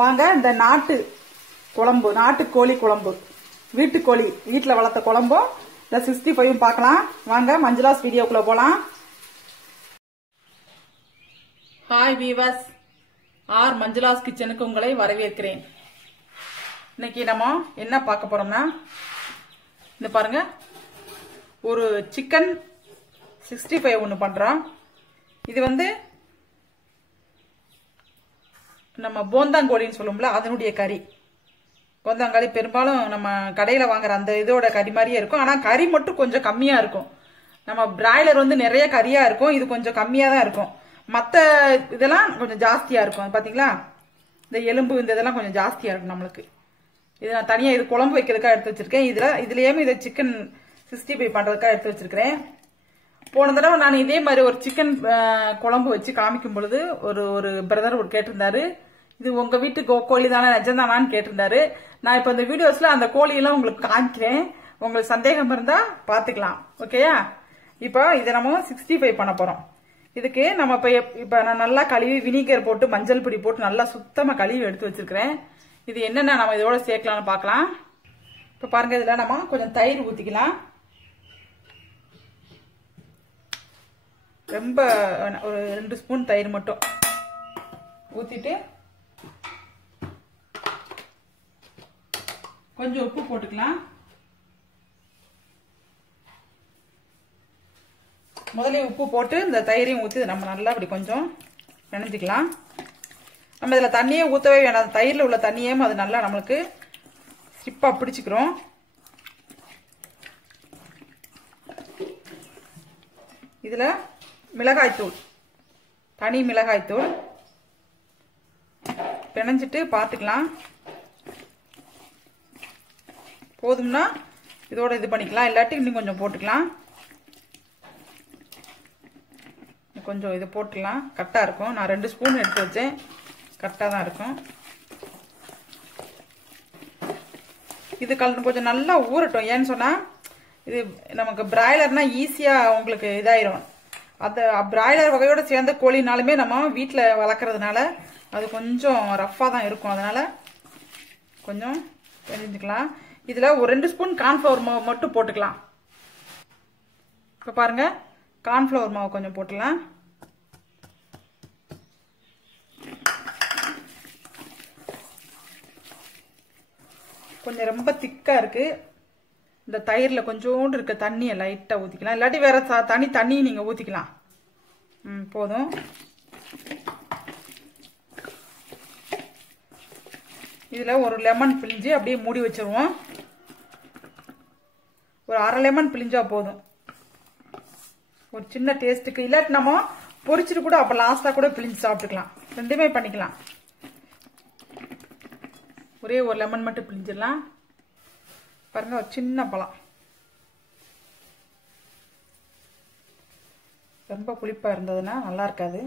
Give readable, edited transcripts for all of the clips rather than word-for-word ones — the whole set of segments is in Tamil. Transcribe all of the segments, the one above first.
வாங்க இந்த நாட்டு குழம்பு, நாட்டு கோழி குழம்பு, வீட்டு கோழி வீட்டுல வளர்த்த குழம்பும் இந்த 65 பார்க்கலாம். வாங்க மஞ்சுளாஸ் வீடியோக்குள்ள போலாம். ஹாய் வீவர்ஸ், ஆர் மஞ்சுளாஸ் கிச்சனுக்கு உங்களை வரவேற்கிறேன். இன்னைக்கு நம்ம என்ன பார்க்க போறோம்னா, இந்த பாருங்க, ஒரு சிக்கன் 65 ஒன்று பண்றோம். இது வந்து நம்ம போந்தாங்கோழின்னு சொல்லுவோம்ல, அதனுடைய கறி. போந்தாங்கோழி பெரும்பாலும் நம்ம கடையில் வாங்குற அந்த இதோட கறி மாதிரியே இருக்கும். ஆனால் கறி மட்டும் கொஞ்சம் கம்மியாக இருக்கும். நம்ம பிராய்லர் வந்து நிறைய கறியாக இருக்கும், இது கொஞ்சம் கம்மியாக தான் இருக்கும். மற்ற இதெல்லாம் கொஞ்சம் ஜாஸ்தியாக இருக்கும். பார்த்தீங்களா, இந்த எலும்பு இந்த இதெல்லாம் கொஞ்சம் ஜாஸ்தியாக இருக்கும் நம்மளுக்கு. இது நான் தனியாக இது குழம்பு வைக்கிறதுக்காக எடுத்து வச்சிருக்கேன். இதுலேயுமே இதை சிக்கன் 65 பண்ணுறதுக்காக எடுத்து வச்சிருக்கிறேன். போன தடவை நான் இதே மாதிரி ஒரு சிக்கன் குழம்பு வச்சு காமிக்கும் பொழுது ஒரு பிரதர் கேட்டிருந்தாரு, இது உங்க வீட்டு கோழி தானே, நிஜம்தானான்னு கேட்டிருந்தாரு. நான் இப்ப இந்த வீடியோஸ்ல அந்த கோழியெல்லாம் உங்களுக்கு காமிக்கிறேன். உங்களுக்கு சந்தேகம் இருந்தா பாத்துக்கலாம். ஓகேயா? இப்போ இதை நம்ம 65 பண்ண போறோம். இதுக்கு நம்ம இப்ப நான் நல்லா கழுவி வினிகர் போட்டு மஞ்சள் பொடி போட்டு நல்லா சுத்தமா கழுவி எடுத்து வச்சிருக்கிறேன். இது என்னென்ன நம்ம இதோட சேர்க்கலாம்னு பார்க்கலாம். இப்ப பாருங்க, இதுல நம்ம கொஞ்சம் தயிர் ஊத்திக்கலாம். ரொம்ப ஒரு 2 ஸ்பூன் தயிர் மட்டும் ஊத்திட்டு கொஞ்சம் உப்பு போட்டுக்கலாம். முதல்ல உப்பு போட்டு இந்த தயிரையும் ஊற்றி நம்ம நல்லா இப்படி கொஞ்சம் பிணைஞ்சிக்கலாம். நம்ம இதில் தண்ணியே ஊற்றவே வேண்டாம். தயிரில் உள்ள தண்ணியும் அது நல்லா நம்மளுக்கு ஸ்டிப்பாக பிடிச்சிக்கிறோம். இதில் மிளகாய்த்தூள், தனி மிளகாய்த்தூள் பிணைஞ்சிட்டு பார்த்துக்கலாம். போதும்னா இதோட இது பண்ணிக்கலாம், இல்லாட்டி இன்னும் கொஞ்சம் போட்டுக்கலாம். கொஞ்சம் இது போட்டுக்கலாம், கரெக்டாக இருக்கும். நான் 2 ஸ்பூன் எடுத்து வச்சேன், கரெக்டாக தான் இருக்கும். இது கொஞ்சம் நல்லா ஊறட்டும். ஏன்னு சொன்னால் இது நமக்கு பிராய்லர்னா ஈஸியாக உங்களுக்கு இதாயிரும். அந்த பிராய்லர் வகையோட சேர்ந்த கோழினாலுமே நம்ம வீட்டில் வளர்க்குறதுனால அது கொஞ்சம் ரஃப்பாக தான் இருக்கும். அதனால கொஞ்சம் தெரிஞ்சுக்கலாம். இதில் ஒரு 2 ஸ்பூன் கார்ன்ஃப்ளவர் மாவு மட்டும் போட்டுக்கலாம். இப்போ பாருங்க, கார்ன்ஃப்ளவர் மாவு கொஞ்சம் போட்டுக்கலாம். கொஞ்சம் ரொம்ப திக்காக இருக்கு. இந்த தயிரில் கொஞ்சோண்டு இருக்க தண்ணியை லைட்டாக ஊற்றிக்கலாம், இல்லாட்டி வேற தண்ணி நீங்கள் ஊற்றிக்கலாம். போதும். இதில் ஒரு லெமன் பிழிஞ்சு அப்படியே மூடி வச்சிருவோம். ஒரு அரை லெமன் பிழிஞ்சா போதும், ஒரு சின்ன டேஸ்ட்டுக்கு. இல்லாட்டி நம்ம பொரிச்சிட்டு கூட அப்போ லாஸ்ட்டாக கூட பிழிஞ்சு சாப்பிட்டுக்கலாம். ரெண்டுமே பண்ணிக்கலாம். ஒரே ஒரு லெமன் மட்டும் பிழிஞ்சிடலாம். பாருங்க, ஒரு சின்ன பழம். ரொம்ப புளிப்பா இருந்ததுன்னா நல்லா இருக்காது.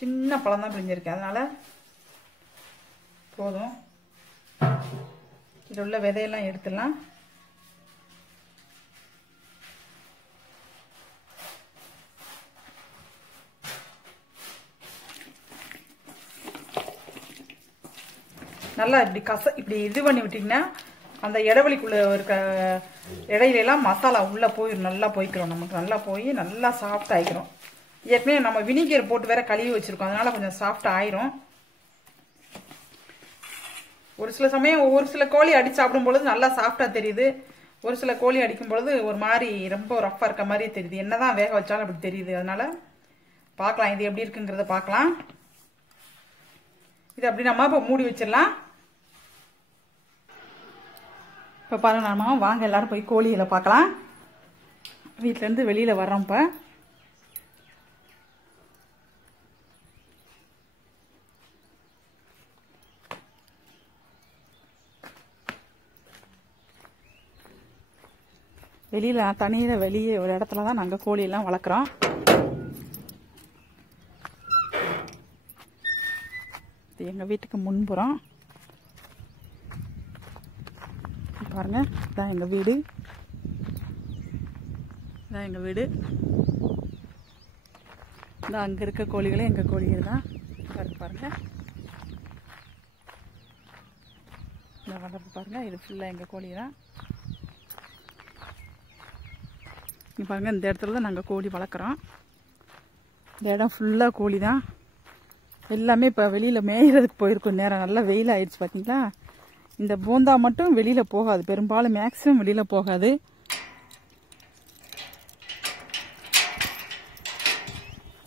சின்ன பழம் தான் பிழிஞ்சிருக்கேன், அதனால போதும். இதில் உள்ள விதையெல்லாம் எடுத்துடலாம். நல்லா இப்படி இது பண்ணி விட்டீங்கன்னா அந்த இடைவெளிக்குள்ள இருக்க இடையிலாம் மசாலா உள்ள போய் நல்லா போய்க்கிறோம். நமக்கு நல்லா போய் நல்லா சாஃப்ட் ஆயிக்கிறோம். ஏற்கனவே நம்ம வினிகர் போட்டு வேற கழுவி வச்சிருக்கோம், அதனால கொஞ்சம் சாஃப்ட் ஆயிரும். ஒரு சில சமயம் ஒரு சில கோழி அடிச்சு சாப்பிடும் பொழுது நல்லா சாஃப்டா தெரியுது. ஒரு சில கோழி அடிக்கும் பொழுது ஒரு மாதிரி ரொம்ப ரஃபா இருக்க மாதிரி தெரியுது. என்னதான் வேக வச்சாலும் அப்படி தெரியுது. அதனால பார்க்கலாம் இது எப்படி இருக்குங்கிறத பார்க்கலாம். இது அப்படி நம்ம இப்போ மூடி வச்சிடலாம். இப்போ பாருங்க, நம்ம வாங்க எல்லாரும் போய் கோழிகளை பார்க்கலாம். வீட்டிலேருந்து வெளியில் வர்றோம். இப்போ வெளியில் தனியில் வெளியே ஒரு இடத்துல தான் நாங்கள் கோழியெல்லாம் வளர்க்குறோம். இது எங்கள் வீட்டுக்கு முன்புறம். பாருங்க, இதான் எங்கள் வீடு. இதான் எங்கள் வீடு. இந்த அங்கே இருக்க கோழிகளே எங்கள் கோழிகள் தான் பாருங்க. இந்த வளர்ப்பு பாருங்க, இது ஃபுல்லாக எங்கள் கோழி தான். இங்கே பாருங்க, இந்த இடத்துல தான் நாங்கள் கோழி வளர்க்குறோம். இந்த இடம் ஃபுல்லாக கோழி தான். எல்லாமே இப்போ வெளியில் மேய்கிறதுக்கு போயிருக்கும். நேரம் நல்லா வெயில் ஆயிடுச்சு பார்த்தீங்களா. இந்த போந்தா மட்டும் வெளியில் போகாது, பெரும்பாலும் மேக்ஸிமம் வெளியில் போகாது.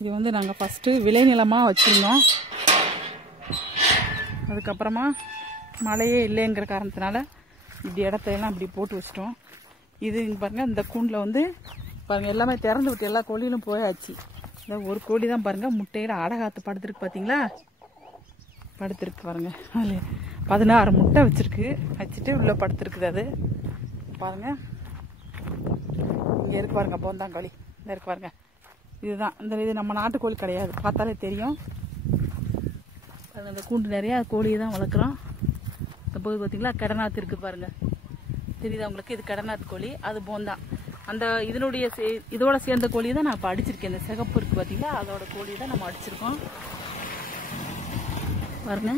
இது வந்து நாங்கள் ஃபஸ்ட்டு விளைநிலமாக வச்சுருந்தோம். அதுக்கப்புறமா மழையே இல்லைங்கிற காரணத்தினால இப்படி இடத்தையெல்லாம் இப்படி போட்டு வச்சிட்டோம். இது இங்கே பாருங்கள், இந்த கூண்டில் வந்து பாருங்கள் எல்லாமே திறந்து விட்டு எல்லா கோழியிலும் போயாச்சு. இந்த ஒரு கோழி தான் பாருங்கள் முட்டையில் அடகாத்து படுத்துருக்கு பார்த்தீங்களா. படுத்துருக்கு பாருங்கள், அதில் 16 முட்டை வச்சுட்டு உள்ளே படுத்துருக்குது. அது பாருங்கள், இங்கே இருக்கு பாருங்கள் போந்தாங்கோழி. இந்த இருக்கு பாருங்கள், இதுதான் இது நம்ம நாட்டுக்கோழி கிடையாது, பார்த்தாலே தெரியும். அந்த கூண்டு நிறையா கோழியை தான் வளர்க்குறோம். இந்த போது பார்த்தீங்களா கடநாத்து இருக்குது பாருங்கள், தெரியுதா உங்களுக்கு? இது கடநாத்து கோழி, அது போந்தா. அந்த இதோட சேர்ந்த கோழி தான் நான் இப்போ அடிச்சிருக்கேன். இந்த சிகப்பு இருக்குது பார்த்தீங்களா, அதோட கோழி தான் நம்ம அடிச்சிருக்கோம் பாருங்க.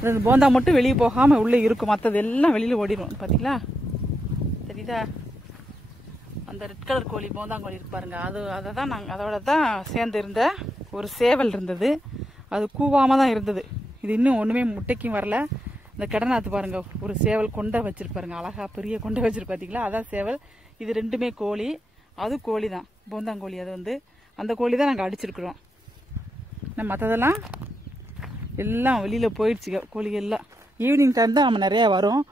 இந்த போந்தா மட்டும் வெளியே போகாமல் உள்ளே இருக்கும், மற்றது எல்லாம் வெளியில் ஓடிடும் பார்த்தீங்களா, தெரியுதா? அந்த ரெட் கலர் கோழி போந்தாங்கோழி இருக்கு பாருங்க, அதை தான் நாங்கள் அதோட தான் சேர்ந்து இருந்த ஒரு சேவல் இருந்தது. அது கூவாமல் தான் இருந்தது. இது இன்னும் ஒன்றுமே முட்டைக்கும் வரல. இந்த கடநாத்து பாருங்க, ஒரு சேவல் கொண்டை வச்சிருப்பாருங்க, அழகா பெரிய கொண்டை வச்சிருக்கு பார்த்தீங்களா, அதான் சேவல். இது ரெண்டுமே கோழி, அது கோழி தான் போந்தாங்கோழி. அது வந்து அந்த கோழி தான் நாங்கள் அடிச்சிருக்கிறோம். மற்றதெல்லாம் எல்லாம் வெளியில் போயிடுச்சு கோழிகள் எல்லாம். ஈவினிங் டைம் தான் நம்ம நிறையா வரும்,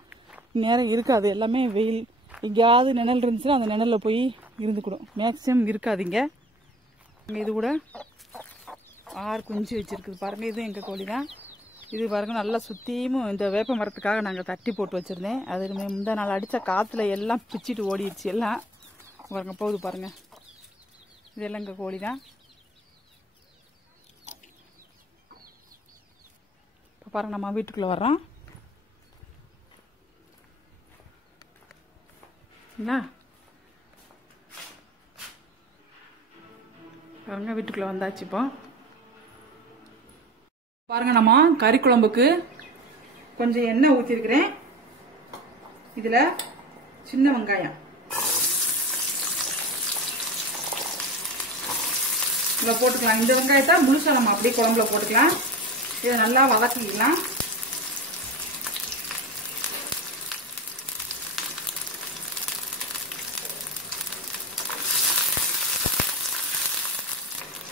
நேரம் இருக்காது. எல்லாமே வெயில், எங்கேயாவது நிழல் இருந்துச்சுன்னா அந்த நிழலில் போய் இருந்துக்கிடும். மேக்ஸிமம் இருக்காதுங்க. இது கூட 6 குஞ்சு வச்சுருக்குது பாருங்கள். இதுவும் எங்கள் கோழி தான். இது பாருங்கள், நல்லா சுற்றியும் இந்த வேப்ப மரத்துக்காக நாங்கள் தட்டி போட்டு வச்சுருந்தேன். அது முந்தா நாள் அடித்த காற்றுல எல்லாம் பிச்சுட்டு ஓடிடுச்சு எல்லாம் பாருங்கள். போகுது பாருங்கள், இதெல்லாம் எங்கள் கோழி தான். இப்போ பாருங்கள், நம்ம வீட்டுக்குள்ளே வர்றோம் என்ன பாருங்க, வீட்டுக்குள்ளே வந்தாச்சு. இப்போ பாருங்க, நம்ம கறி குழம்புக்கு கொஞ்சம் எண்ணெய் ஊற்றிருக்கிறேன். இதில் சின்ன வெங்காயம் இதில் போட்டுக்கலாம். இந்த வெங்காயத்தை முழுசாக நம்ம அப்படியே குழம்புல போட்டுக்கலாம். இதை நல்லா வதக்கிக்கலாம்.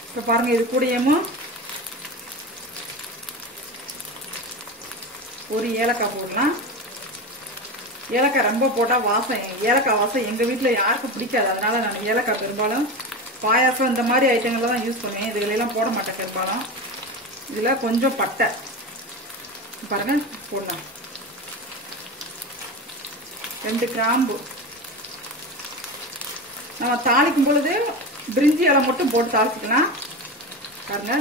இப்போ பாருங்க, இது கூடயேமோ ஒரு ஏலக்காய் போடலாம். ஏலக்காய் ரொம்ப போட்டால் வாசம், ஏலக்காய் வாசம் எங்கள் வீட்டில் யாருக்கும் பிடிக்காது. அதனால நான் ஏலக்காய் பெரும்பாலும் பாயாசம் இந்த மாதிரி ஐட்டங்களில் தான் யூஸ் பண்ணுவேன். இதுகளெல்லாம் போட மாட்டேன் பெரும்பாலும். இதில் கொஞ்சம் பட்டை பாருங்க போடலாம். 2 கிராம்பு. நம்ம தாளிக்கும் பொழுது பிரிஞ்சி இலை மட்டும் போட்டு தாளிச்சுக்கலாம் பாருங்க.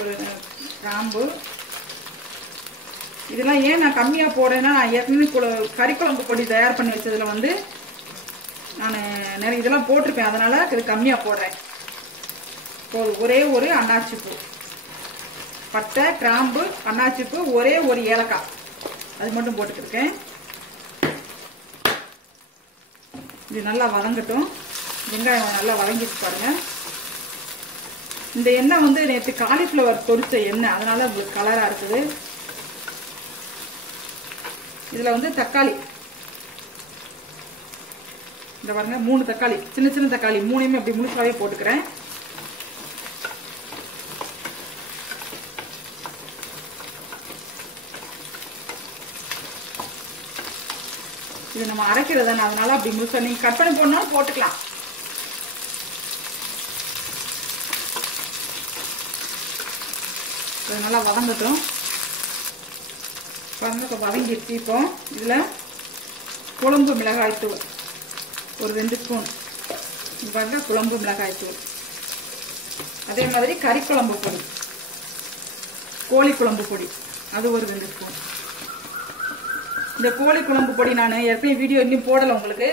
ஒரு கிராம்பு. இதெல்லாம் ஏன் நான் கம்மியாக போடுறேன்னா, நான் ஏற்கனவே கறி குழம்பு பொடி தயார் பண்ணி வச்சதுல வந்து நான் நிறைய இதெல்லாம் போட்டிருப்பேன், அதனால இது கம்மியாக போடுறேன். ஒரே ஒரு அன்னாச்சிப்பூ, பட்டை, கிராம்பு, அன்னாச்சிப்பூ, ஒரே ஒரு ஏலக்காய், அது மட்டும் போட்டுக்கிருக்கேன். இது நல்லா வதங்கட்டும். வெங்காயம் நல்லா வதங்கிட்டு பாருங்க. இந்த எண்ணெய் வந்து நேற்று காலிஃப்ளவர் பொரிச்ச எண்ணெய், அதனால கலரா இருக்குது. இதுல வந்து தக்காளி, இந்த பாருங்க 3 தக்காளி, சின்ன சின்ன தக்காளி 3யுமே அப்படி முழுசாவே போட்டுக்கிறேன். இது நம்ம அரைக்கிறது தானே, அதனால அப்படி முழுசா நீங்க கட் பண்ணி போடணும் போட்டுக்கலாம். நல்லா வதங்கட்டும் பாருங்க. இப்போ வதங்கிடுச்சு. இப்போ இதுல குழம்பு மிளகாய் தூள் ஒரு 2 ஸ்பூன் பாருங்க, குழம்பு மிளகாய் தூள். அதே மாதிரி கறி குழம்பு பொடி, கோழி குழம்பு பொடி, அது ஒரு 2 ஸ்பூன். இந்த கோழி குழம்பு பொடி நான் ஏற்கனவே வீடியோ இன்னும் போடலை உங்களுக்கு,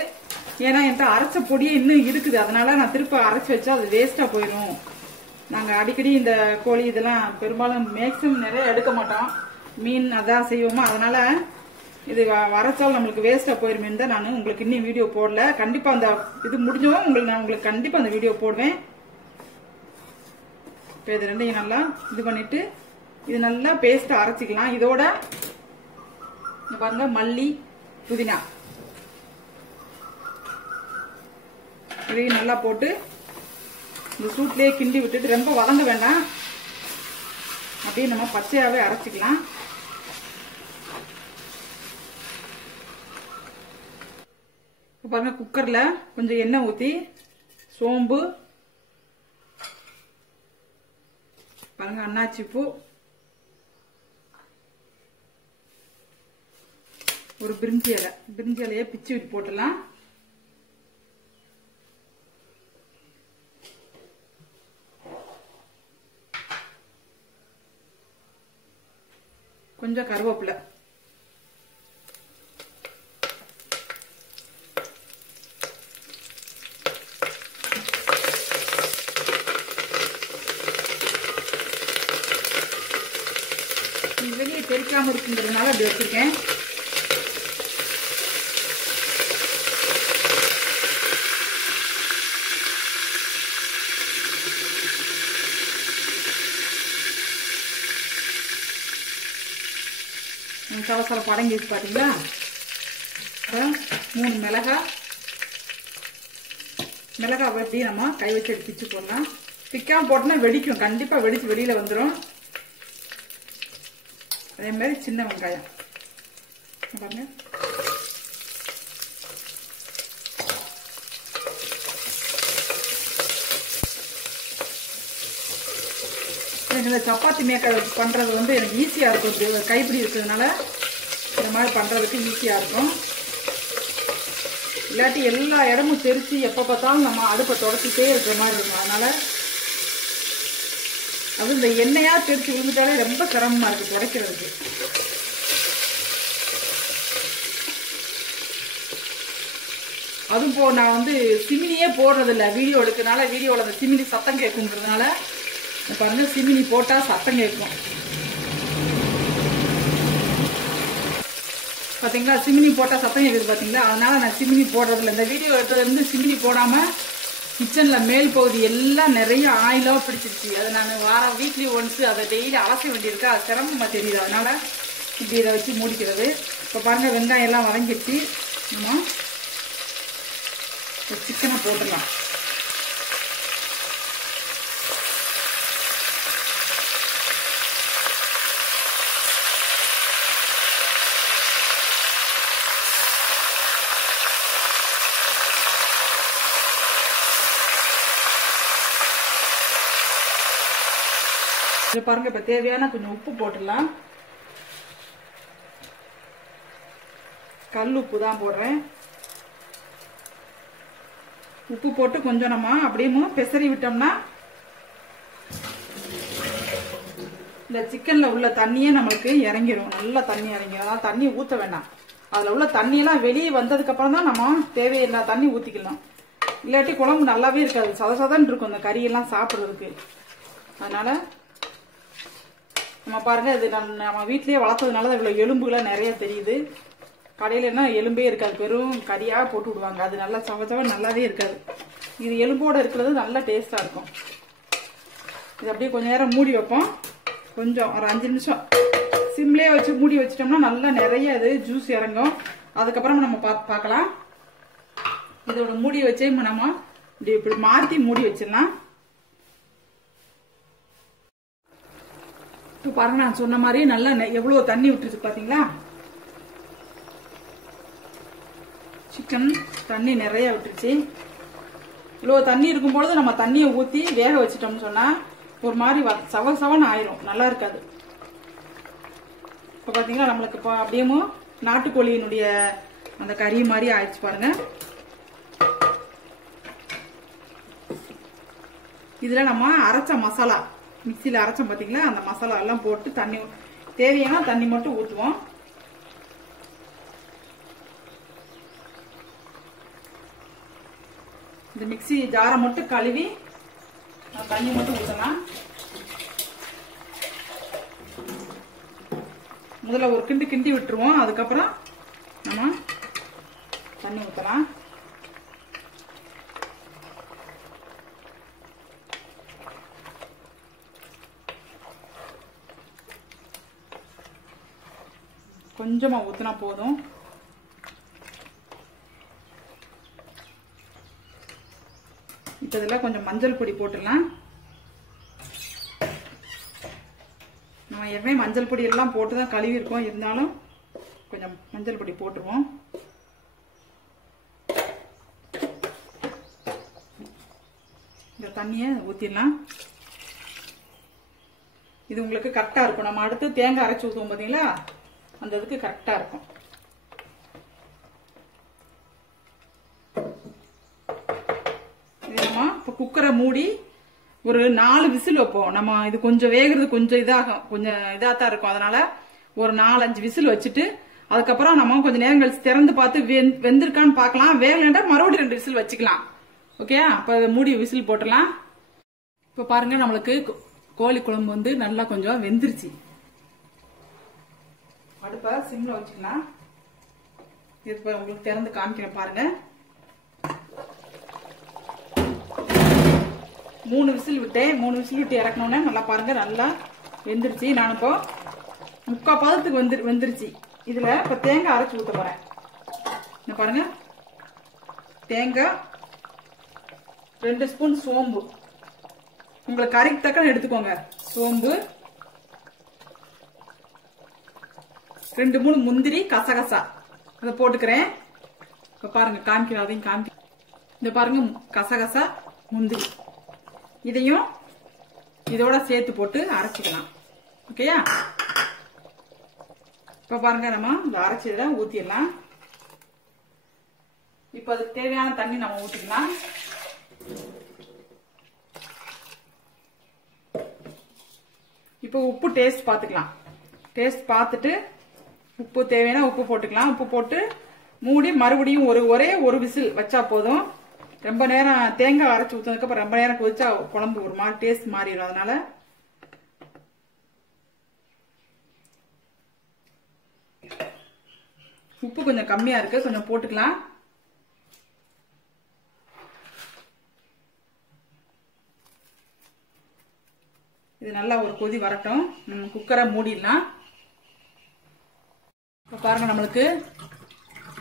ஏன்னா என்கிட்ட அரைச்ச பொடியே இன்னும் இருக்குது, அதனால நான் திருப்ப அரைச்சி வச்சா அது வேஸ்டா போயிடும். நாங்க அடிக்கடி இந்த கோழி இதெல்லாம் பெரும்பாலும் மேக்சிமம் நிறைய எடுக்க மாட்டோம், மீன் அதான் செய்வோமா, அதனால இது வரைச்சாலும் நம்மளுக்கு வேஸ்டா போயிருமே தான் நான் உங்களுக்கு இன்னும் வீடியோ போடல. கண்டிப்பா அந்த இது முடிஞ்சவும் நான் உங்களுக்கு கண்டிப்பா அந்த வீடியோ போடுவேன். இப்போ இது ரெண்டையும் நல்லா இது பண்ணிட்டு இது நல்லா பேஸ்ட் அரைச்சிக்கலாம். இதோட பாருங்க மல்லி புதினா இதையும் நல்லா போட்டு இந்த சூட்லயே கிண்டி விட்டுட்டு ரொம்ப வதங்க வேண்டாம், அப்படியே நம்ம பச்சையாவே அரைச்சிக்கலாம். பாருங்க குக்கர்ல கொஞ்சம் எண்ணெய் ஊத்தி சோம்பு பாருங்க, அன்னாச்சி பூ, ஒரு பிரிஞ்சி இலை, பிரிஞ்சி இலையை பிச்சு விட்டு போட்டுடலாம். கொஞ்சம் கருவேப்பிலை, வெளியே தெரிக்காம இருக்குங்கிறதுனால அப்படி வச்சிருக்கேன். சலசல படங்கி பாத்தீங்களா. 3 மிளகாய் வெட்டி நம்ம கை வச்சு பிச்சு போடலாம். பிக்காம போட்டோம்னா வெடிக்கும், கண்டிப்பா வெடிச்சு வெளியில வந்துடும். அதே மாதிரி சின்ன வெங்காயம் பாருங்க, இந்த சப்பாத்தி மேக்கர் பண்றது வந்து எனக்கு ஈஸியா இருக்கும், கைப்பிடி இருக்கிறதுனால இந்த மாதிரி பண்றதுக்கு ஈஸியா இருக்கும். இல்லாட்டி எல்லா இடமும் தெரிச்சு எப்ப பார்த்தாலும் நம்ம அடுப்பை தொடச்சிட்டே இருக்கிற மாதிரி இருக்கும். அதனால அது இந்த எண்ணெயா தெரிச்சு விழுந்துட்டாலே ரொம்ப சிரமமா இருக்கு துடைக்கிறதுக்கு. அதுவும் நான் வந்து சிமினியே போடுறது இல்லை, வீடியோ எடுக்கிறதுனால வீடியோவில் அந்த சிமினி சத்தம் கேட்குங்கிறதுனால பாருங்க, சிமினி போட்டா சத்தம் கேட்கும் பாத்தீங்களா, சிமினி போட்டா சத்தம் கேட்குது பாத்தீங்களா. அதனால நான் சிமினி போடுறது இல்லை. இந்த வீடியோ எடுத்ததுல இருந்து சிமினி போடாம கிச்சன்ல மேல் பகுதி எல்லாம் நிறைய ஆயிலா பிடிச்சிருச்சு. அதை நான் வீக்லி ஒன்ஸ் அதை டெய்லி அலச வேண்டியிருக்கு, அது சிரமமா தெரியுது. அதனால இப்படி இதை வச்சு மூடிக்கிறது. இப்போ பாருங்க வெங்காயம் எல்லாம் வதங்கிடுச்சு, நம்ம சிக்கனை போட்டுடலாம். பாருங்க, இப்ப தேவையான கொஞ்சம் உப்பு போட்டுடலாம். கல் உப்பு தான் போடுறேன். உப்பு போட்டு கொஞ்சம் நம்ம அப்படியே பெசரி விட்டோம்னா இந்த சிக்கன்ல உள்ள தண்ணியே நம்மளுக்கு இறங்கிடும், நல்லா தண்ணி இறங்கிடும். அதாவது தண்ணி ஊத்த வேண்டாம், அதுல உள்ள தண்ணியெல்லாம் வெளியே வந்ததுக்கு அப்புறம் தான் நம்ம தேவையில்லா தண்ணி ஊத்திக்கலாம். இல்லாட்டி குழம்பு நல்லாவே இருக்காது, சதசதன்னு இருக்கும் இந்த கறியெல்லாம் சாப்பிடுறதுக்கு. அதனால நம்ம பாருங்க, இது நம்ம வீட்லயே வளர்த்ததுனால இவ்வளவு எலும்புகளை நிறைய தெரியுது. கடையில என்ன எலும்பே இருக்காது, வெறும் கறியா போட்டு விடுவாங்க, அது நல்லா சவச்சவ நல்லாவே இருக்காது. இது எலும்போட இருக்கிறது நல்லா டேஸ்டா இருக்கும். இது அப்படியே கொஞ்ச நேரம் மூடி வைப்போம், கொஞ்சம் ஒரு 5 நிமிஷம் சிம்லேயே வச்சு மூடி வச்சிட்டோம்னா நல்லா நிறைய இது ஜூஸ் இறங்கும். அதுக்கப்புறம் நம்ம பார்க்கலாம். இதோட மூடி வச்சே நம்ம இப்படி மாத்தி மூடி வச்சிடலாம். இப்போ பாருங்க, நான் சொன்ன மாதிரி நல்லா எவ்வளவு தண்ணி விட்டுருச்சு பாத்தீங்களா. சிக்கன் தண்ணி நிறைய விட்டுருச்சு. இவ்வளவு தண்ணி இருக்கும் பொழுது நம்ம தண்ணியை ஊத்தி வேக வச்சிட்டோம்னு சொன்னா ஒரு மாதிரி சவன் ஆயிரும், நல்லா இருக்காது. இப்ப பாத்தீங்களா, நம்மளுக்கு இப்போ அப்படியே நாட்டுக்கோழியினுடைய அந்த கறி மாதிரி ஆயிடுச்சு பாருங்க. இதுல நம்ம அரைச்ச மசாலா, மிக்சியில அரைச்சோம் பாத்தீங்களா, அந்த மசாலா எல்லாம் போட்டு தண்ணி தேவையான தண்ணி மட்டும் ஊற்றுவோம். இந்த மிக்ஸி ஜாரை மட்டும் கழுவி தண்ணி மட்டும் ஊற்றலாம். முதல்ல ஒரு கிண்டி கிண்டி விட்டுருவோம். அதுக்கப்புறம் நம்ம தண்ணி ஊற்றலாம். கொஞ்சமா ஊத்தினா போதும். இப்ப இதுல கொஞ்சம் மஞ்சள் பொடி போட்டுடலாம். நம்ம ஏற்கனவே மஞ்சள் பொடி எல்லாம் போட்டுதான் கழுவி இருக்கோம், இருந்தாலும் கொஞ்சம் மஞ்சள் பொடி போட்டுருவோம். இந்த தண்ணியை ஊத்திடலாம். இது உங்களுக்கு கரெக்டா இருக்கும். நம்ம அடுத்து தேங்காய் அரைச்சு ஊத்துவோம் பாத்தீங்களா, அந்த இதுக்கு கரெக்டா இருக்கும். இது நம்ம இப்ப குக்கரை மூடி ஒரு 4 விசில் வைப்போம். நம்ம இது கொஞ்சம் வேகிறது கொஞ்சம் இதாகும், கொஞ்சம் இதாத்தான் இருக்கும். அதனால ஒரு 4-5 விசில் வச்சுட்டு அதுக்கப்புறம் நம்ம கொஞ்சம் நேரம் கழிச்சு திறந்து பார்த்து வெந்திருக்கான்னு பார்க்கலாம். வேகலண்டா மறுபடியும் 2 விசில் வச்சுக்கலாம். ஓகே, அப்ப மூடி விசில் போட்டுடலாம். இப்ப பாருங்க, நம்மளுக்கு கோழி குழம்பு வந்து நல்லா கொஞ்சம் வெந்துருச்சு. அடுப்ப சிம்ல வச்சுக்கலாம். இது உங்களுக்கு திறந்து காமிக்கிறேன் பாருங்க. 3 விசில் விட்டேன். 3 விசில் விட்டு இறக்கணும்னா நல்லா பாருங்க, நல்லா வெந்துருச்சு. நான் இப்போ 3/4 பதத்துக்கு வெந்துருச்சு. இதுல இப்ப தேங்காய் அரைச்சு ஊத்த போறேன். இந்த பாருங்க, தேங்காய் 2 ஸ்பூன் சோம்பு, உங்களுக்கு கறிக்கு தக்கன எடுத்துக்கோங்க. சோம்பு 2-3 முந்திரி, கசகசா அதை போட்டுக்கிறேன். இப்ப பாருங்க, காமிக்கிறேன், அதையும் காமி. இந்த பாருங்க, கசகசா முந்திரி இதையும் இதோட சேர்த்து போட்டு அரைச்சிக்கலாம். ஓகேயா? இப்ப பாருங்க, நம்ம இந்த அரைச்சதை ஊத்திடலாம். இப்ப அதுக்கு தேவையான தண்ணி நம்ம ஊத்திக்கலாம். இப்ப உப்பு டேஸ்ட் பாத்துக்கலாம். டேஸ்ட் பார்த்துட்டு உப்பு தேவையான உப்பு போட்டுக்கலாம். உப்பு போட்டு மூடி மறுபடியும் ஒரே ஒரு விசில் வச்சா போதும். ரொம்ப நேரம் தேங்காய் அரைச்சு ஊற்றதுக்கு அப்புறம் ரொம்ப நேரம் கொதிச்சா குழம்பு ஒரு மாதிரி டேஸ்ட் மாறிடும். அதனால உப்பு கொஞ்சம் கம்மியா இருக்கு, கொஞ்சம் போட்டுக்கலாம். இது நல்லா ஒரு கொதி வரட்டும். நம்ம குக்கரை மூடிடலாம். இப்ப பாருங்க, நம்மளுக்கு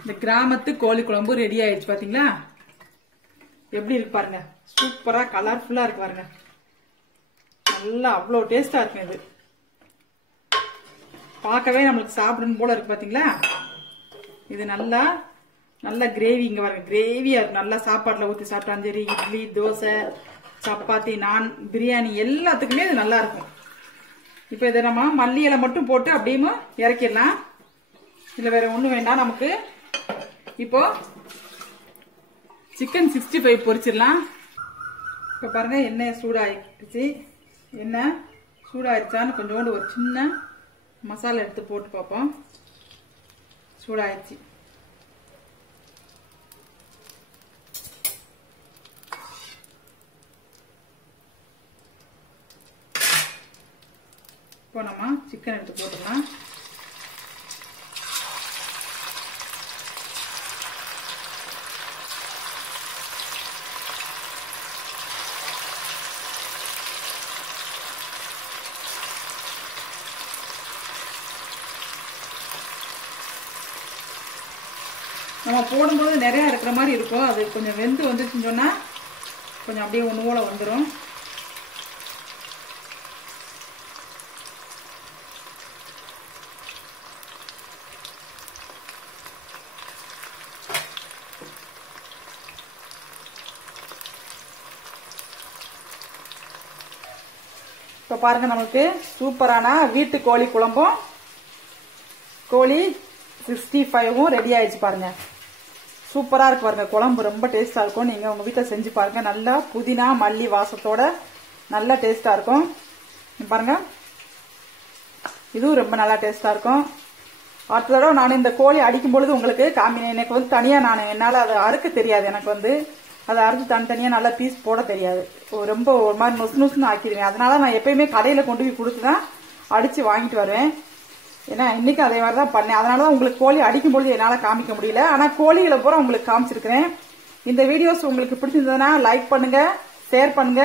இந்த கிராமத்து கோழி குழம்பு ரெடி ஆயிடுச்சு. பாத்தீங்களா எப்படி இருக்கு பாருங்க, சூப்பரா கலர்ஃபுல்லா இருக்கு பாருங்க. நல்லா அவ்வளோ டேஸ்டா இருக்கு. இது பார்க்கவே நம்மளுக்கு சாப்பிடணும் போல இருக்கு. பாத்தீங்களா, இது நல்லா நல்ல கிரேவி. இங்க பாருங்க, கிரேவியா இருக்கு. நல்லா சாப்பாடுல ஊத்தி சாப்பிட்டாலும் சரி, இட்லி, தோசை, சப்பாத்தி, நான், பிரியாணி எல்லாத்துக்குமே இது நல்லா இருக்கும். இப்ப இதை நம்ம மல்லி இலை மட்டும் போட்டு அப்படியே இறக்கிடலாம். இதுல வேற ஒண்ணும் வேண்டாம் நமக்கு. இப்போ சிக்கன் 65 பொரிச்சிடலாம். இப்ப பாருங்க, எண்ணெய் சூடாயிடுச்சு. எண்ணெய் சூடாயிருச்சான்னு கொஞ்சோண்டு ஒரு சின்ன மசாலா எடுத்து போட்டு பார்ப்போம். சூடாயிடுச்சு. இப்போ நம்ம சிக்கன் எடுத்து போட்டுக்கலாம். நம்ம போடும்போது நிறைய இருக்கிற மாதிரி இருக்கும். அது கொஞ்சம் வெந்து வந்துச்சுன்னு சொன்னா கொஞ்சம் அப்படியே ஒன்று போல வந்துடும். இப்ப பாருங்க, நமக்கு சூப்பரான வீட்டு கோழி குழம்பும் கோழி 65ம் ரெடி ஆயிடுச்சு. பாருங்க, சூப்பரா இருக்கு பாருங்க. குழம்பு ரொம்ப டேஸ்டா இருக்கும். நீங்க உங்க வீட்டுல செஞ்சு பாருங்க. நல்லா புதினா மல்லி வாசத்தோட நல்ல டேஸ்டா இருக்கும். பாருங்க, இதுவும் ரொம்ப நல்லா டேஸ்டா இருக்கும். அடுத்த தடவை நான் இந்த கோழி அடிக்கும் பொழுது உங்களுக்கு காமினேன். எனக்கு வந்து தனியா என்னால அதை அறுக்க தெரியாது. எனக்கு வந்து அதை அரைச்சி தனித்தனியாக நல்லா பீஸ் போட தெரியாது. ரொம்ப ஒரு மாதிரி நொசு நொசுன்னு ஆக்கிடுவேன். அதனால நான் எப்பயுமே கடையில் கொண்டு போய் கொடுத்து தான் அடித்து வாங்கிட்டு வருவேன். ஏன்னா இன்னைக்கு அதே மாதிரி தான் பண்ணேன். அதனால தான் உங்களுக்கு கோழி அடிக்கும் பொழுது என்னால் காமிக்க முடியல. ஆனால் கோழிகளை பூரா உங்களுக்கு காமிச்சிருக்கிறேன். இந்த வீடியோஸ் உங்களுக்கு பிடிச்சிருந்ததுன்னா லைக் பண்ணுங்க, ஷேர் பண்ணுங்க,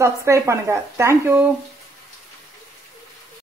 சப்ஸ்கிரைப் பண்ணுங்க. தேங்க்யூ.